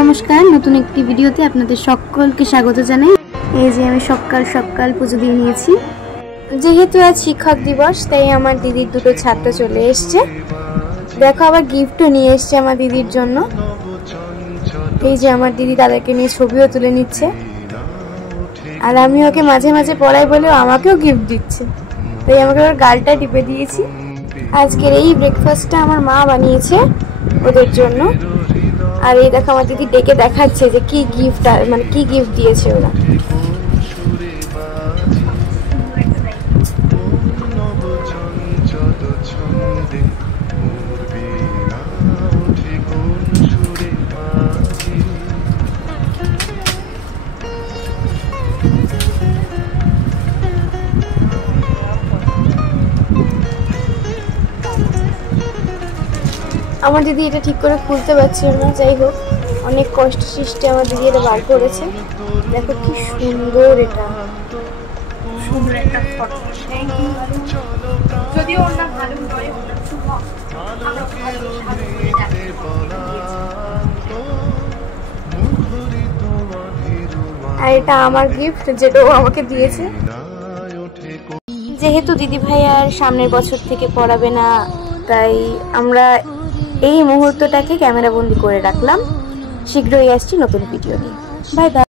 নমস্কার, নতুন একটি ভিডিওতে আপনাদের সকলকে স্বাগত জানাই। এই যে আমি সকাল সকাল পুজো দিয়ে নিয়েছি। যেহেতু আজ শিক্ষক দিবস, তাই আমার দিদির দুটো ছাত্র চলে এসছে। দেখো, আবার গিফটও নিয়ে এসছে আমার দিদির জন্য। এই যে আমার দিদি তাদেরকে নিয়ে ছবিও তুলে নিচ্ছে, আর আমি ওকে মাঝে মাঝে পড়াই বলে আমাকেও গিফট দিচ্ছে, তাই আমাকে ওর গালটা টিপে দিয়েছি। আজকের এই ব্রেকফাস্টটা আমার মা বানিয়েছে ওদের জন্য। আর এই দেখো আমার দিদি ডেকে দেখাচ্ছে যে কি গিফট, মানে কি গিফট দিয়েছে ওরা। আমার দিদি এটা ঠিক করে খুলতে পারছিল না, যাই হোক অনেক কষ্ট সৃষ্টি আমার দিদি এটা বার করেছে। দেখো কি সুন্দর, এটা সুন্দর একটা ফটো। যদিও ওটা ভালো নয়, ওটা শুভ। আর এটা আমার গিফট, যেটা ও আমাকে দিয়েছে। যেহেতু দিদি ভাই আর সামনের বছর থেকে পড়াবে না, তাই আমরা এই মুহূর্তটাকে ক্যামেরা বন্দি করে রাখলাম। শীঘ্রই আসছি নতুন ভিডিও নিয়ে। Bye bye.